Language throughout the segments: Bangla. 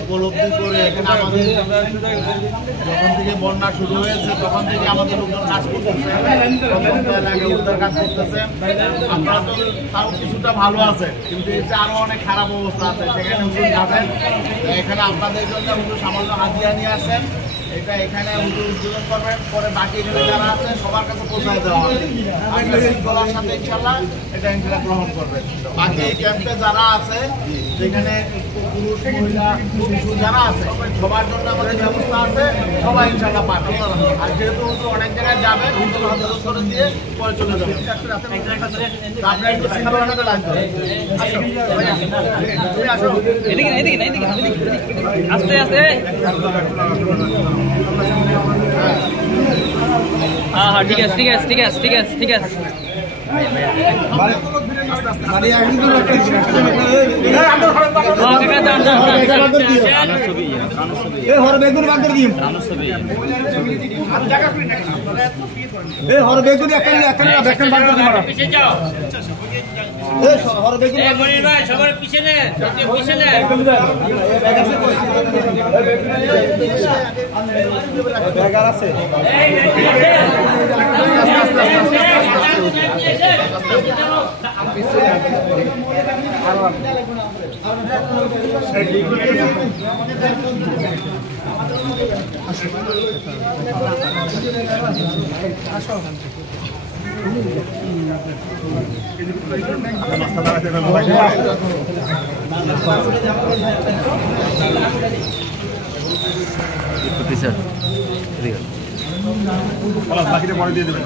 উপলব্ধি করে এখানে আমাদের যখন থেকে বন্যা শুরু হয়েছে তখন থেকে আমাদের লোকজন কাজ করতেছে, উদ্ধার কাজ করতেছে। আপনারা তো তাও কিছুটা ভালো আছে, কিন্তু এই যে আরো অনেক খারাপ অবস্থা আছে, সেখানে যাবেন। এখানে আপনাদের জন্য সামান্য হাতিয়া নিয়ে আসেন, এটা এখানে উদ্বোধন করবেন, পরে বাকি এখানে যারা আছে সবার কাছে পৌঁছায় দেওয়া হবে। আপনার শৃঙ্খলার সাথে ইনশাল্লাহ এটা ইনশাল্লাহ গ্রহণ করবেন। বাকি এই ক্যাম্পে যারা আছে, যেখানে পুরুষ মহিলা শিশু যারা আছে সবার জন্য আমাদের ব্যবস্থা আছে, সবাই ইনশাল্লাহ পাবে। আর যেহেতু অনেক জায়গায় যাবেন করে দিয়ে পরে চলে যাবেন। আপনার একটু চিন্তা লাগবে। আস্তে আস্তে হ্যাঁ ঠিক আছে ঠিক আছে ঠিক আছে ঠিক আছে ঠিক আছে সবার পিছনে পিছনে বাকিটা পরে দিয়ে দেবেন।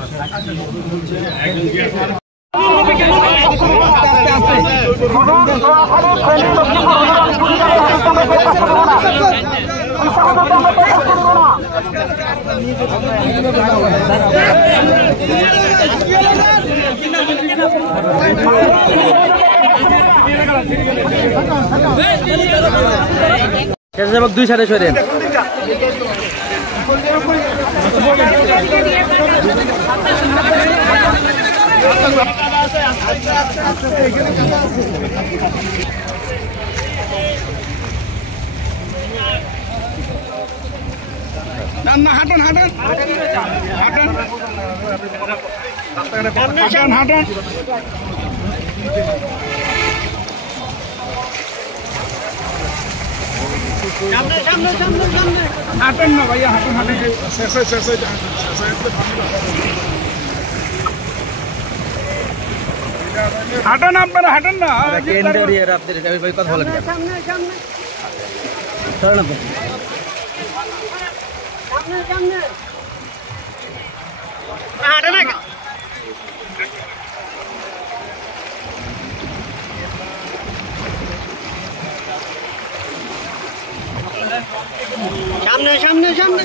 দুই সাইডে সরেন হাঁটন হাঁটন হাঁটন হাঁটন হাঁটন হাঁটেন না ভাইয়া, হাঁটুন হাঁটুন শেষ হয়ে হাঁটেন, আপনারা হাঁটেন না। কথা বলেন হাঁটে না সামনে সামনে সামনে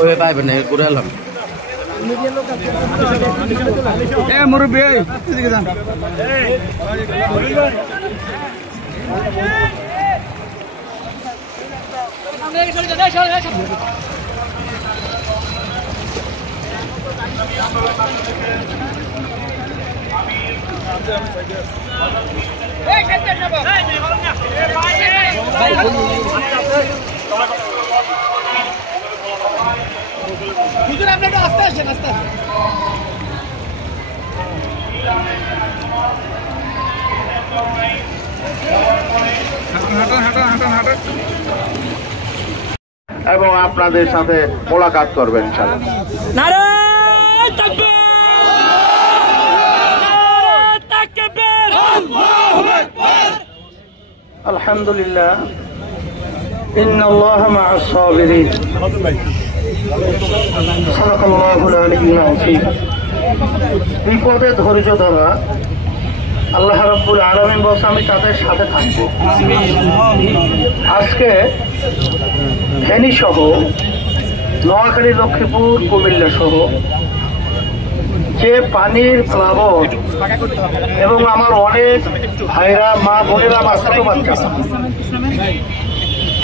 ওই পাইবেন না ঘুরে এলাম মুরব্বী এদিকে যান। আস্তে আসেন আস্তে আসেন। হাঁটান হাঁটান হাঁটান হাঁটান এবং আপনাদের সাথে মোলাকাত করবেন ইনশাআল্লাহ। নারায়ে তাকবীর! নারায়ে তাকবীর! আল্লাহু আকবার! আলহামদুলিল্লাহ ইন্নাল্লাহা মা'আস সাবিরিন সাদাকাল্লাহুল আলিয়্যুল আযীম। বিপদে ধৈর্য ধরা, আল্লাহ রাব্বুল আলামিন বলছে আমি তাদের সাথে থাকব। আজকে ফেনী সহ নোয়াখালী, লক্ষ্মীপুর, কুমিল্লা সহ যে পানির প্লাবন এবং আমার অনেক ভাইরা, মা বোনেরা, আমার ছোট বাচ্চা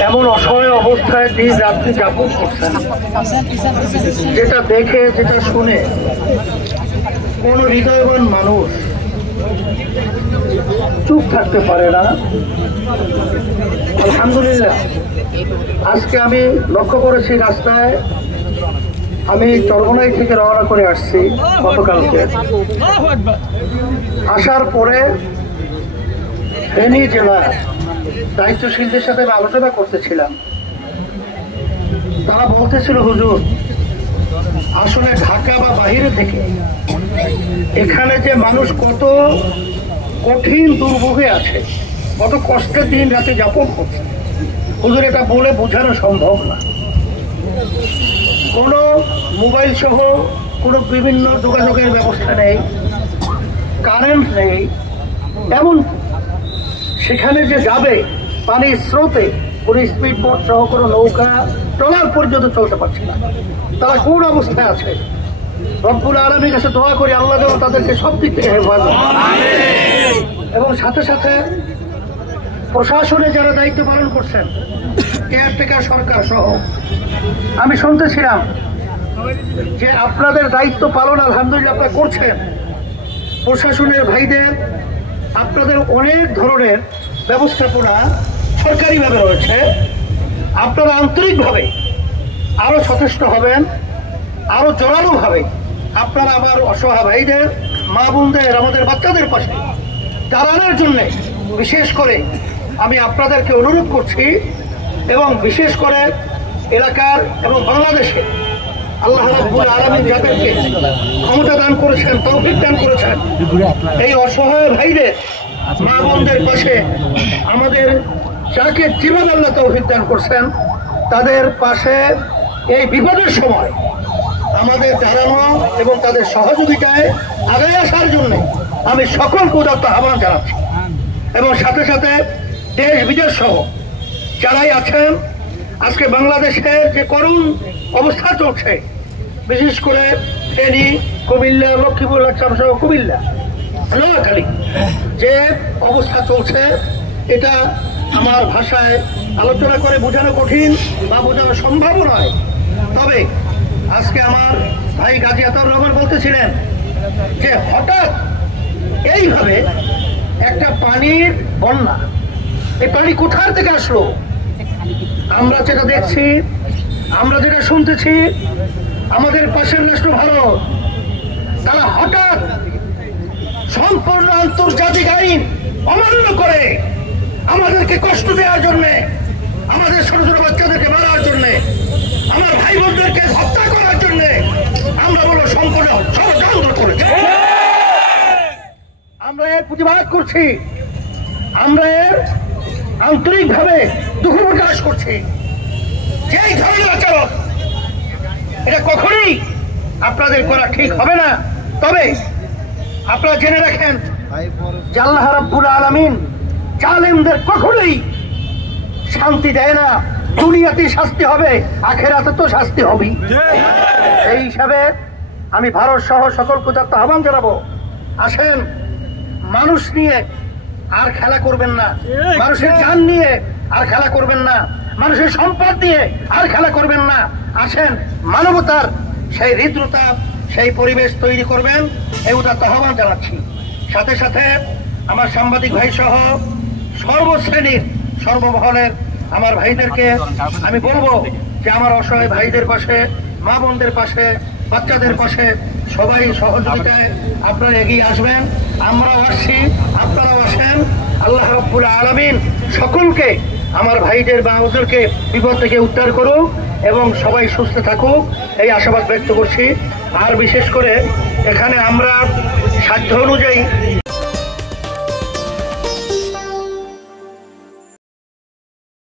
এমন অসহায় অবস্থায় দিন রাত্রি যাপন করছেন, যেটা দেখে, যেটা শুনে কোন হৃদয়বান মানুষ চুপ থাকতে পারে না। আলহামদুলিল্লাহ আজকে আমি লক্ষ্য করেছি রাস্তায়, আমি চরমনাই থেকে রওনা করে আসছি গতকালকে। আসার পরে ফেনী জেলার দায়িত্বশীলদের সাথে আমি আলোচনা করতেছিলাম। তারা বলতেছিল, হুজুর আসলে ঢাকা বা বাহিরে থেকে এখানে যে মানুষ কত কঠিন দুর্ভোগে আছে, কত কষ্টের দিন রাতে যাপন করছে, হুজুর এটা বলে বোঝানো সম্ভব না। কোনো মোবাইল সহ কোনো বিভিন্ন যোগাযোগের ব্যবস্থা নেই, কারেন্ট নেই, এমন সেখানে যে যাবে পানির স্রোতে কোনো স্পিড বোট সহ কোনো নৌকা ট্রলার পর্যন্ত চলতে পারছে না। তারা কোন অবস্থায় আছে? রব্বুল আলামিনের কাছে দোয়া করি আল্লাহ যেন তাদেরকে সব দিক থেকে হেফাজত এবং সাথে সাথে প্রশাসনে যারা দায়িত্ব পালন করছেন, কেয়ারটেকার সরকার সহ, আমি শুনতেছিলাম যে আপনাদের দায়িত্ব পালন আলহামদুলিল্লাহ আপনারা করছেন। প্রশাসনের ভাইদের আপনাদের অনেক ধরনের ব্যবস্থাপনা সরকারিভাবে রয়েছে। আপনারা আন্তরিকভাবে আরো সচেষ্ট হবেন, আরো জোরালোভাবে আপনারা আমার অসহায় ভাইদের, মা বোনদের, আমাদের বাচ্চাদের পাশে দাঁড়ানোর জন্য বিশেষ করে আমি আপনাদেরকে অনুরোধ করছি। এবং বিশেষ করে এলাকার এবং বাংলাদেশে আল্লাহ রাব্বুল আলামিন যাদেরকে ক্ষমতা দান করেছেন, তৌফিক দান করেছেন, এই অসহায় ভাইদের, মা বোনদের পাশে আমাদের যাকে যেভাবে আল্লাহ তৌফিক দান করছেন তাদের পাশে এই বিপদের সময় আমাদের দাঁড়ানো এবং তাদের সহযোগিতায় আগায় আসার জন্য আমি সকলকে উদাত্ত আহ্বান জানাচ্ছি। এবং সাথে সাথে দেশ বিদেশ সহ যারাই আছেন, আজকে বাংলাদেশের যে করুণ অবস্থা চলছে, বিশেষ করে ফেনী, কুমিল্লা, লক্ষ্মীপুর, লাকসাম সহ কুমিল্লা, নোয়াখালী যে অবস্থা চলছে, এটা আমার ভাষায় আলোচনা করে বোঝানো কঠিন বা বোঝানো সম্ভব নয়। তবে আজকে আমার ভাই গাজী আতাউর রহমান বলতেছিলেন যে হঠাৎ এইভাবে একটা পানির বন্যা, এই পানি কোথা থেকে আসলো? আমরা যেটা দেখছি, আমরা যেটা শুনতেছি, আমাদের পাশের রাষ্ট্র ভারত, তারা হঠাৎ সম্পূর্ণ আন্তর্জাতিক আইন অমান্য করে আমাদেরকে কষ্ট দেওয়ার জন্য, আমাদের ছোট ছোট বাচ্চাদেরকে মারার জন্য, আমার ভাই বোনদেরকে হত্যা করার জন্য আমরা বলো সম্পূর্ণ ষড়যন্ত্র করেছি। আমরা এর প্রতিবাদ করছি, আমরা এর আন্তরিকভাবে দুঃখ প্রকাশ করছি। যেই ধরনের আচরণ, এটা কখনোই আপনাদের করা ঠিক হবে না। তবে আপনারা জেনে রাখেন যে আল্লাহ রাব্বুল আলামিন জালেমদের কখনোই শান্তি দেয় না। দুনিয়াতে শাস্তি হবে, আখিরাতে তো শাস্তি হবে। এই হিসাবে আমি ভারত সহ সকলকে উদাত্ত আহ্বান জানাবো, আসেন মানুষ নিয়ে আর খেলা করবেন না, মানুষের জান নিয়ে আর খেলা করবেন না, মানুষের সম্পদ নিয়ে আর খেলা করবেন না। আসেন মানবতার সেই হৃদ্রতা, সেই পরিবেশ তৈরি করবেন, এই উদাত্ত আহ্বান জানাচ্ছি। সাথে সাথে আমার সাংবাদিক ভাই সহ সর্বশ্রেণীর, সর্বমহলের আমার ভাইদেরকে আমি বলবো যে আমার অসহায় ভাইদের পাশে, মা বোনদের পাশে, বাচ্চাদের পাশে সবাই সহযোগিতায় আপনারা এগিয়ে আসবেন। আমরাও আসছি, আপনারাও আসেন। আল্লাহ রাব্বুল আলামিন সকলকে, আমার ভাইদের বা ওদেরকে বিপদ থেকে উদ্ধার করুক এবং সবাই সুস্থ থাকুক, এই আশাবাদ ব্যক্ত করছি। আর বিশেষ করে এখানে আমরা সাধ্য অনুযায়ী